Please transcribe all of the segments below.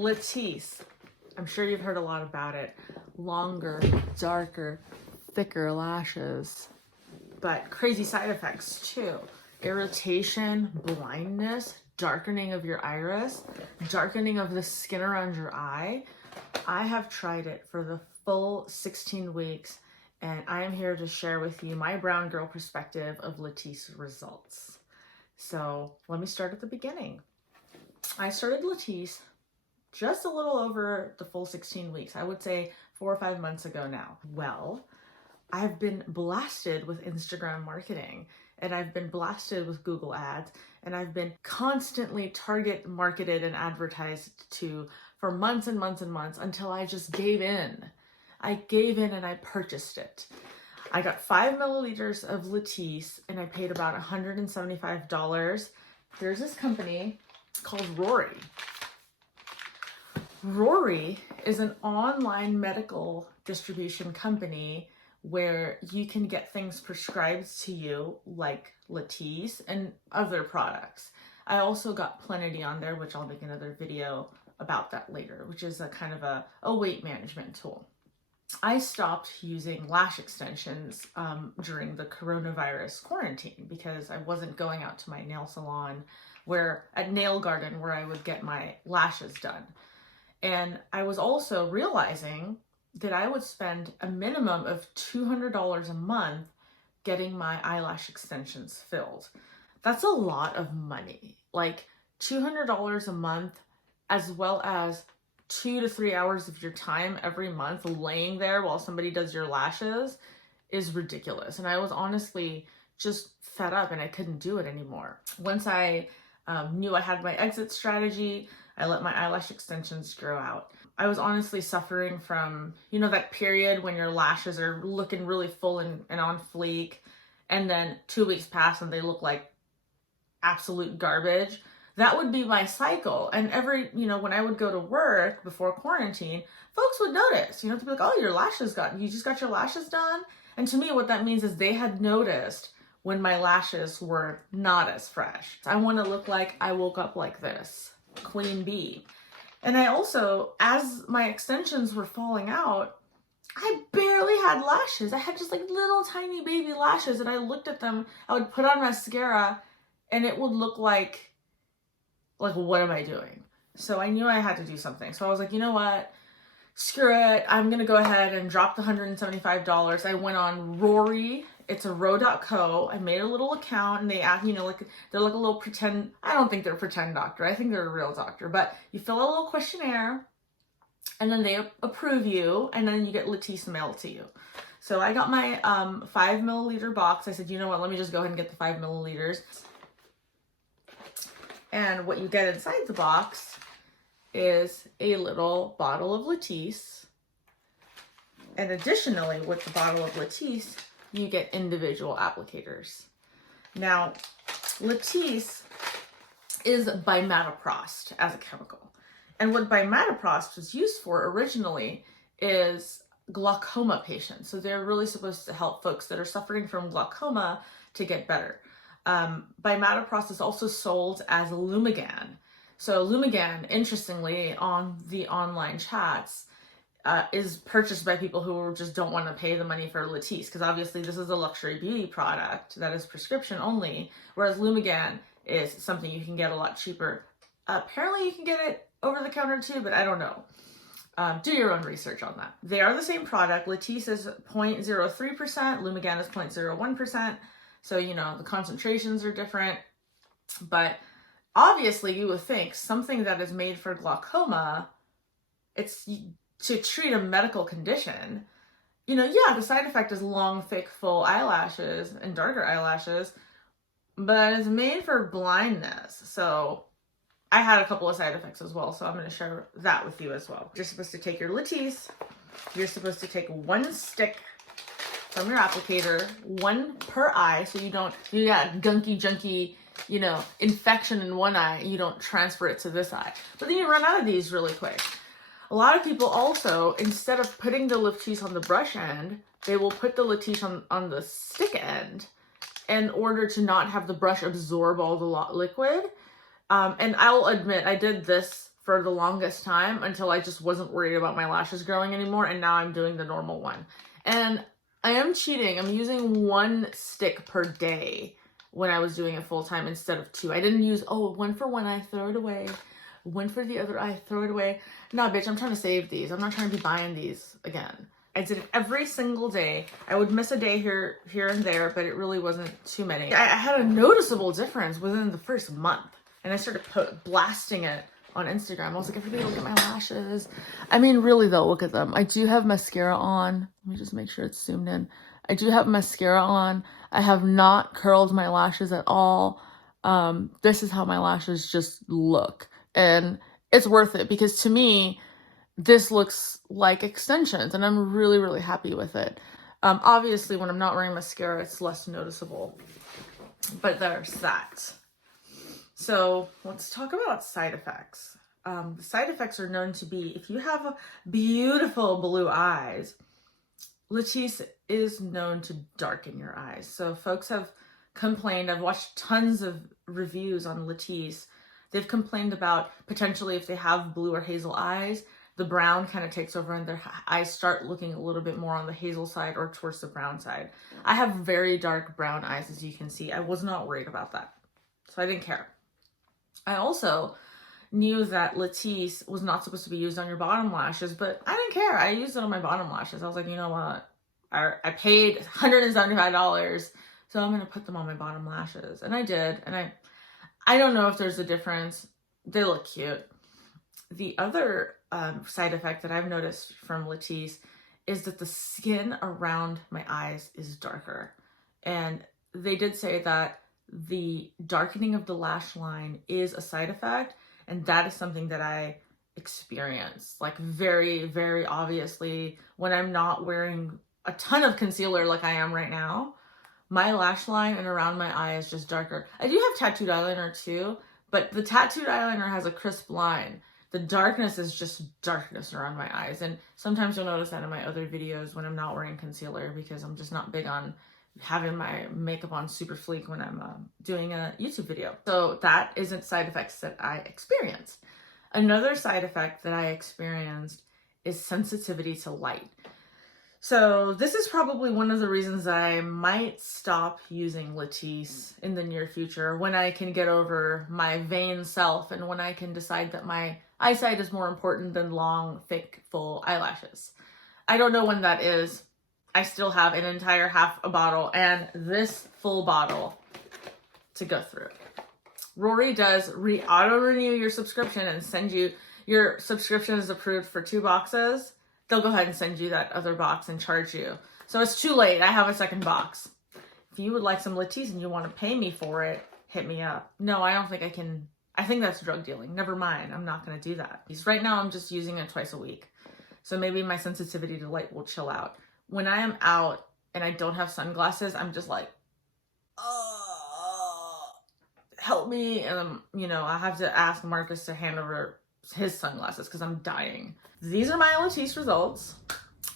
Latisse. I'm sure you've heard a lot about it. Longer, darker, thicker lashes, but crazy side effects too. Irritation, blindness, darkening of your iris, darkening of the skin around your eye. I have tried it for the full 16 weeks, and I am here to share with you my brown girl perspective of Latisse results. So let me start at the beginning. I started Latisse just a little over the full 16 weeks. I would say 4 or 5 months ago now. Well, I've been blasted with Instagram marketing, and I've been blasted with Google ads, and I've been constantly target marketed and advertised to for months and months and months until I just gave in. I gave in and I purchased it. I got 5 milliliters of Latisse and I paid about $175. There's this company called Rory. Rory is an online medical distribution company where you can get things prescribed to you like Latisse and other products. I also got Plenty on there, which I'll make another video about that later, which is a kind of a weight management tool. I stopped using lash extensions during the coronavirus quarantine because I wasn't going out to my nail salon at Nail Garden where I would get my lashes done. And I was also realizing that I would spend a minimum of $200 a month getting my eyelash extensions filled. That's a lot of money, like $200 a month, as well as 2 to 3 hours of your time every month laying there while somebody does your lashes is ridiculous. And I was honestly just fed up and I couldn't do it anymore. Once I knew I had my exit strategy, I let my eyelash extensions grow out. I was honestly suffering from, that period when your lashes are looking really full and on fleek, and then 2 weeks pass and they look like absolute garbage. That would be my cycle. And when I would go to work before quarantine, folks would notice, to be like, oh, you just got your lashes done. And to me, what that means is they had noticed when my lashes were not as fresh. I want to look like I woke up like this, Queen Bee. And I also, as my extensions were falling out, I barely had lashes. I had just like little tiny baby lashes, and I looked at them, I would put on mascara and it would look like what am I doing? So I knew I had to do something. So I was like, you know what? Screw it. I'm going to go ahead and drop the $175. I went on Rory. It's a ro.co. I made a little account and they ask, they're like a little pretend, I don't think they're a pretend doctor. I think they're a real doctor, but you fill out a little questionnaire and then they approve you and then you get Latisse mailed to you. So I got my 5 milliliter box. I said, you know what? Let me just go ahead and get the 5 milliliters. And what you get inside the box is a little bottle of Latisse. And additionally, with the bottle of Latisse, you get individual applicators. Now, Latisse is bimatoprost as a chemical. And what bimatoprost was used for originally is glaucoma patients. So they're really supposed to help folks that are suffering from glaucoma to get better. Bimatoprost is also sold as Lumigan. So Lumigan, interestingly, on the online chats, is purchased by people who just don't want to pay the money for Latisse, because obviously this is a luxury beauty product that is prescription only, whereas Lumigan is something you can get a lot cheaper. Apparently you can get it over the counter too, but I don't know. Do your own research on that. They are the same product. Latisse is 0.03%, Lumigan is 0.01%. So, the concentrations are different, but obviously you would think something that is made for glaucoma, it's to treat a medical condition. The side effect is long, thick, full eyelashes and darker eyelashes, but it's made for blindness. So I had a couple of side effects as well. So I'm going to share that with you as well. You're supposed to take your Latisse. You're supposed to take 1 stick from your applicator, 1 per eye, so you got gunky, junky, infection in one eye, you don't transfer it to this eye. But then you run out of these really quick. A lot of people also, instead of putting the Latisse on the brush end, they will put the Latisse on the stick end in order to not have the brush absorb all the liquid. And I'll admit, I did this for the longest time until I just wasn't worried about my lashes growing anymore, and now I'm doing the normal one. And I am cheating. I'm using 1 stick per day when I was doing it full time instead of 2. I didn't use, oh, 1 for one eye, throw it away. 1 for the other eye, throw it away. Nah, bitch, I'm trying to save these. I'm not trying to be buying these again. I did it every single day. I would miss a day here and there, but it really wasn't too many. I had a noticeable difference within the first month, and I started blasting it on Instagram. I was like, everybody look at my lashes. I mean, really though, look at them. I do have mascara on. Let me just make sure it's zoomed in. I do have mascara on. I have not curled my lashes at all. This is how my lashes just look. And it's worth it because to me, this looks like extensions and I'm really, really happy with it. Obviously, when I'm not wearing mascara, it's less noticeable. But there's that. So let's talk about side effects. The side effects are known to be, if you have beautiful blue eyes, Latisse is known to darken your eyes. So folks have complained, I've watched tons of reviews on Latisse. They've complained about potentially if they have blue or hazel eyes, the brown kind of takes over and their eyes start looking a little bit more on the hazel side or towards the brown side. I have very dark brown eyes, as you can see. I was not worried about that, so I didn't care. I also knew that Latisse was not supposed to be used on your bottom lashes, but I didn't care. I used it on my bottom lashes. I was like, you know what? I paid $175, so I'm going to put them on my bottom lashes. And I did. And I don't know if there's a difference. They look cute. The other side effect that I've noticed from Latisse is that the skin around my eyes is darker. And they did say that the darkening of the lash line is a side effect, and that is something that I experience, like very, very obviously when I'm not wearing a ton of concealer like I am right now. My lash line and around my eye is just darker. I do have tattooed eyeliner too, but the tattooed eyeliner has a crisp line. The darkness is just darkness around my eyes. And sometimes you'll notice that in my other videos when I'm not wearing concealer, because I'm just not big on having my makeup on super fleek when I'm doing a YouTube video. So that isn't side effects that I experienced. Another side effect that I experienced is sensitivity to light. So this is probably one of the reasons I might stop using Latisse in the near future, when I can get over my vain self and when I can decide that my eyesight is more important than long, thick, full eyelashes. I don't know when that is. I still have an entire half a bottle and this full bottle to go through. Rory does auto-renew your subscription and send you, your subscription is approved for 2 boxes. They'll go ahead and send you that other box and charge you. So it's too late. I have a second box. If you would like some Latisse and you want to pay me for it, hit me up. No, I don't think I can. I think that's drug dealing. Never mind. I'm not going to do that. Because right now I'm just using it twice a week. So maybe my sensitivity to light will chill out. When I am out and I don't have sunglasses, I'm just like, oh, help me. And, you know, I have to ask Marcus to hand over his sunglasses because I'm dying. These are my Latisse results.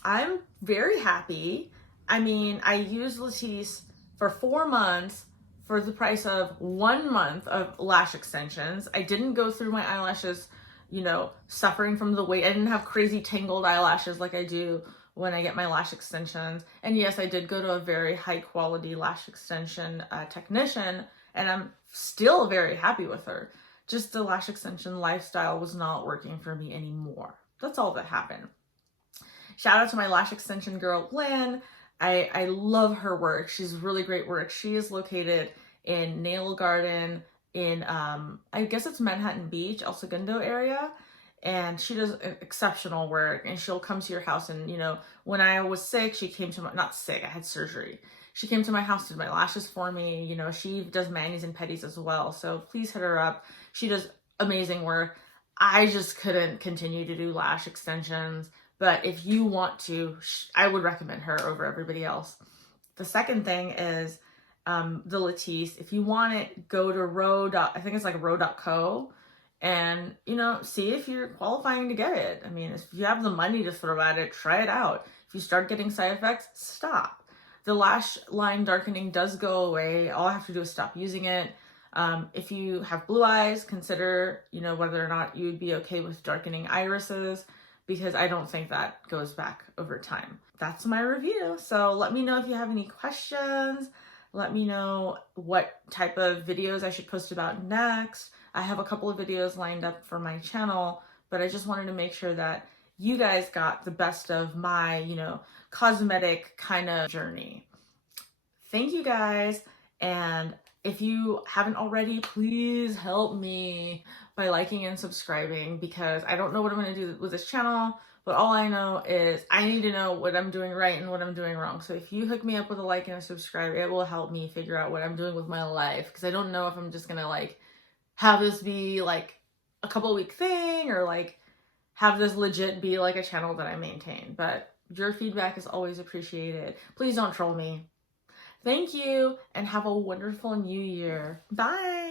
I'm very happy. I mean, I used Latisse for 4 months for the price of 1 month of lash extensions. I didn't go through my eyelashes, you know, suffering from the weight. I didn't have crazy tangled eyelashes like I do when I get my lash extensions. And yes, I did go to a very high quality lash extension technician, and I'm still very happy with her. Just the lash extension lifestyle was not working for me anymore. That's all that happened. Shout out to my lash extension girl, Lynn. I love her work. She's really great work. She is located in Nail Garden in, I guess it's Manhattan Beach, El Segundo area. And she does exceptional work, and she'll come to your house. And, you know, when I was sick, she came to my, not sick, I had surgery. She came to my house, did my lashes for me. You know, she does manis and pedis as well. So please hit her up. She does amazing work. I just couldn't continue to do lash extensions. But if you want to, I would recommend her over everybody else. The second thing is the Latisse. If you want it, go to I think it's like row.co. And, you know, see if you're qualifying to get it. I mean, if you have the money to throw at it, try it out. If you start getting side effects, stop. The lash line darkening does go away. All I have to do is stop using it. If you have blue eyes, consider, whether or not you would be okay with darkening irises, because I don't think that goes back over time. That's my review. So let me know if you have any questions. Let me know what type of videos I should post about next. I have a couple of videos lined up for my channel, but I just wanted to make sure that you guys got the best of my, cosmetic kind of journey. Thank you guys. And if you haven't already, please help me by liking and subscribing, because I don't know what I'm going to do with this channel, but all I know is I need to know what I'm doing right and what I'm doing wrong. So if you hook me up with a like and a subscribe, it will help me figure out what I'm doing with my life, because I don't know if I'm just going to have this be a couple week thing, or have this legit be a channel that I maintain. But your feedback is always appreciated. Please don't troll me. Thank you, and have a wonderful new year. Bye.